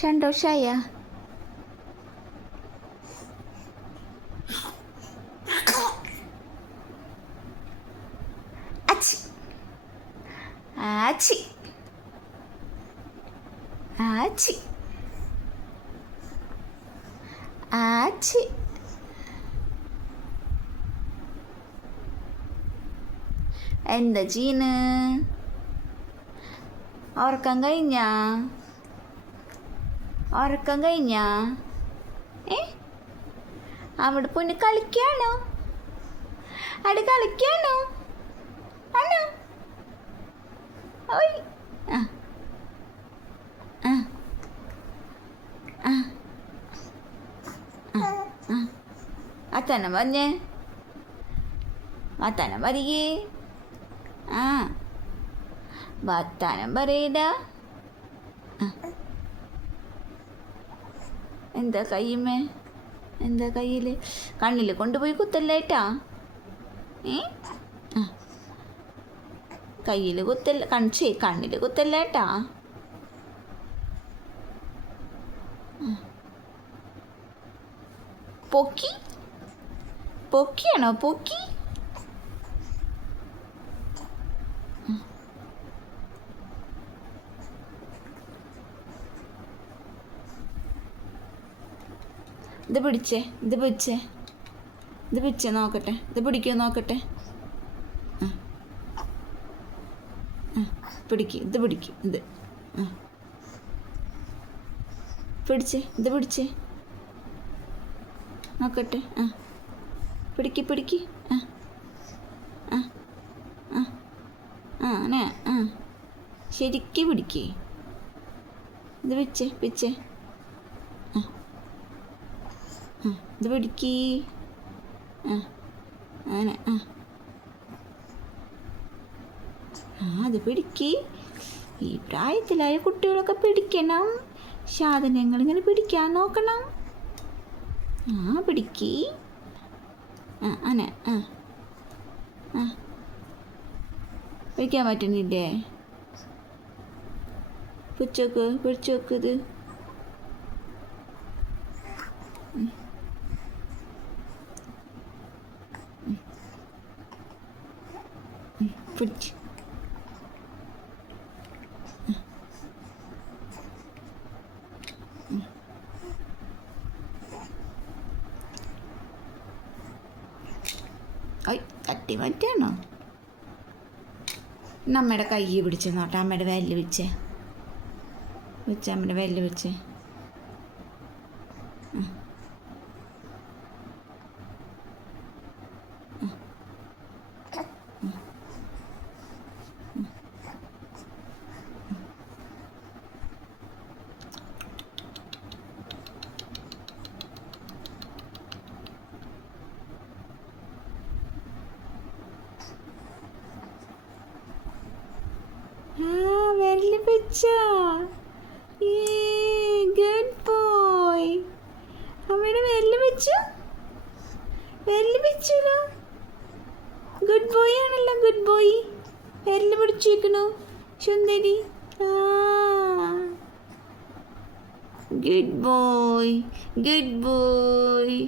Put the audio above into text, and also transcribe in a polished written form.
സന്തോഷായ? അച്ചി ആച്ചി ആച്ചി ആച്ചി. എന്താ ചീന്? ഉറക്കം കഴിഞ്ഞാ? ഉറക്കം കഴിഞ്ഞാ? അവിടെ പൊന്ന് കളിക്കാണോ? അവിടെ കളിക്കാണോ? ആണോ? ഓയ് ആ ആ ആ ആ അത്തനം പറഞ്ഞേ, വർത്താനം പറയേ. ആ വർത്താനം പറയടാ. എന്താ കയ്യുമ്മേ? എന്താ കയ്യിൽ? കണ്ണിൽ കൊണ്ടുപോയി കുത്തല്ലേട്ടാ. ആ കയ്യിൽ കുത്തല്ല, കണ്ണിൽ കുത്തല്ലേട്ടാ. പൊക്കി പൊക്കിയാണോ? പൊക്കി ഇത് പിടിച്ചേ, ഇത് പിടിച്ചേ, ഇത് പിടിച്ചേ നോക്കട്ടെ, ഇത് പിടിക്കോ നോക്കട്ടെ. പിടിക്ക്, ഇത് പിടിക്ക്, ഇത് പിടിച്ചേ, ഇത് പിടിച്ചേ നോക്കട്ടെ. പിടിക്ക് പിടിക്ക്. അങ്ങനെ ശരിക്ക് പിടിക്കേ. ഇത് പിച്ചേ പിച്ചേ. ഇത് പിടിക്ക്. അങ്ങനെ അത് പിടിക്ക്. ഈ പ്രായത്തിലായ കുട്ടികളൊക്കെ പിടിക്കണം. സാധനങ്ങളിങ്ങനെ പിടിക്കാൻ നോക്കണം. പിടിക്ക്. അങ്ങനെ പിടിക്കാൻ പറ്റുന്നില്ലേ? പിടിച്ചോക്ക്, പിടിച്ചോക്ക്. ഇത് പിടിച്ച്. തട്ടി മാറ്റാണോ? നമ്മുടെ കൈ പിടിച്ച് നോട്ടെ. അമ്മയുടെ വിരല് വെച്ചേ, അമ്മയുടെ വിരല് വെച്ചേ. വിരല് വെച്ചാ. Good boy. അമ്മയുടെ വിരല് വെച്ചു, വിരല് വെച്ചല്ലോ. ഗുഡ് ബോയ് ആണല്ലോ, ഗുഡ് ബോയ്. വിരല് പിടിച്ചേക്കണു സുന്ദരി. Good boy, good boy.